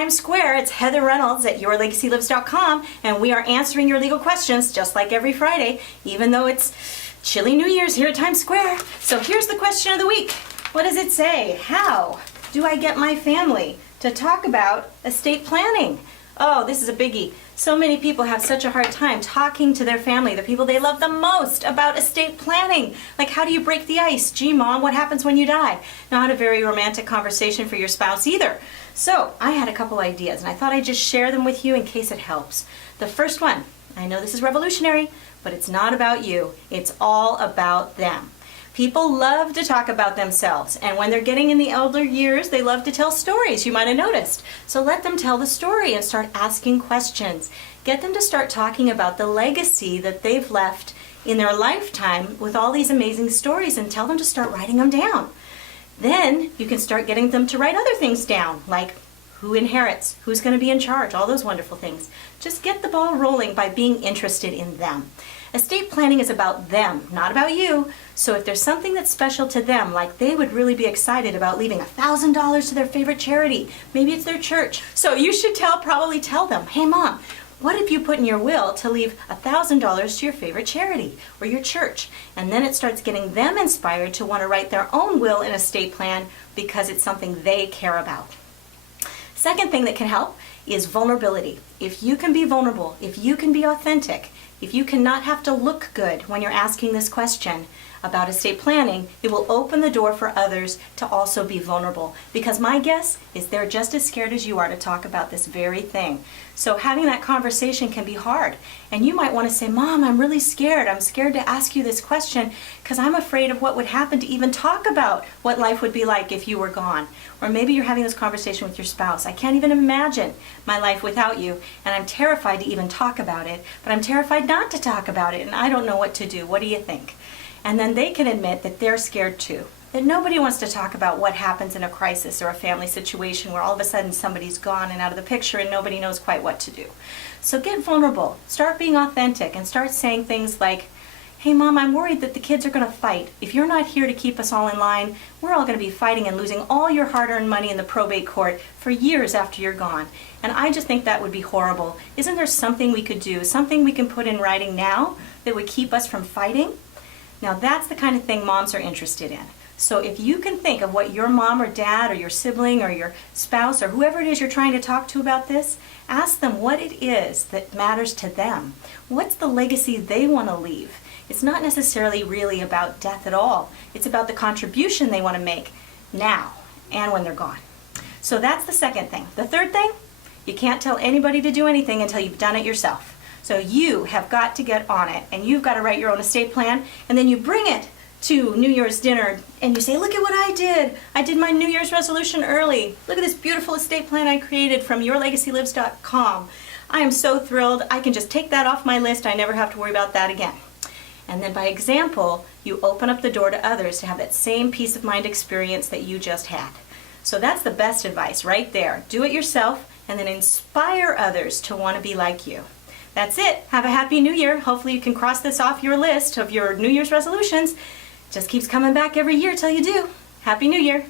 Times Square. It's Heather Reynolds at YourLegacyLives.com, and we are answering your legal questions just like every Friday, even though it's chilly New Year's here at Times Square. So here's the question of the week. What does it say? How do I get my family to talk about estate planning? Oh, this is a biggie. So many people have such a hard time talking to their family, the people they love the most, about estate planning. Like, how do you break the ice? Gee, Mom, what happens when you die? Not a very romantic conversation for your spouse either. So I had a couple ideas, and I thought I'd just share them with you in case it helps. The first one, I know this is revolutionary, but it's not about you. It's all about them. People love to talk about themselves, and when they're getting in the elder years, they love to tell stories, you might have noticed. So let them tell the story and start asking questions. Get them to start talking about the legacy that they've left in their lifetime with all these amazing stories, and tell them to start writing them down. Then you can start getting them to write other things down, like who inherits, who's going to be in charge, all those wonderful things. Just get the ball rolling by being interested in them. Estate planning is about them, not about you. So if there's something that's special to them, like they would really be excited about leaving $1,000 to their favorite charity, maybe it's their church. So you should probably tell them, hey Mom, what if you put in your will to leave $1,000 to your favorite charity or your church? And then it starts getting them inspired to want to write their own will and estate plan because it's something they care about. Second thing that can help is vulnerability. If you can be vulnerable, if you can be authentic, if you cannot have to look good when you're asking this question about estate planning, it will open the door for others to also be vulnerable. Because my guess is they're just as scared as you are to talk about this very thing. So having that conversation can be hard. And you might want to say, Mom, I'm really scared. I'm scared to ask you this question because I'm afraid of what would happen to even talk about what life would be like if you were gone. Or maybe you're having this conversation with your spouse. I can't even imagine my life without you, and I'm terrified to even talk about it, but I'm terrified not to talk about it, and I don't know what to do. What do you think? And then they can admit that they're scared too. That nobody wants to talk about what happens in a crisis or a family situation where all of a sudden somebody's gone and out of the picture and nobody knows quite what to do. So get vulnerable, start being authentic, and start saying things like, hey Mom, I'm worried that the kids are going to fight. If you're not here to keep us all in line, we're all going to be fighting and losing all your hard-earned money in the probate court for years after you're gone. And I just think that would be horrible. Isn't there something we could do, something we can put in writing now that would keep us from fighting? Now that's the kind of thing moms are interested in. So if you can think of what your mom or dad or your sibling or your spouse or whoever it is you're trying to talk to about this, ask them what it is that matters to them. What's the legacy they want to leave? It's not necessarily really about death at all. It's about the contribution they want to make now and when they're gone. So that's the second thing. The third thing, you can't tell anybody to do anything until you've done it yourself. So you have got to get on it, and you've got to write your own estate plan, and then you bring it to New Year's dinner and you say, look at what I did. I did my New Year's resolution early. Look at this beautiful estate plan I created from YourLegacyLives.com. I am so thrilled. I can just take that off my list. I never have to worry about that again. And then by example, you open up the door to others to have that same peace of mind experience that you just had. So that's the best advice right there. Do it yourself and then inspire others to want to be like you. That's it. Have a happy New Year. Hopefully you can cross this off your list of your New Year's resolutions. Just keeps coming back every year till you do. Happy New Year.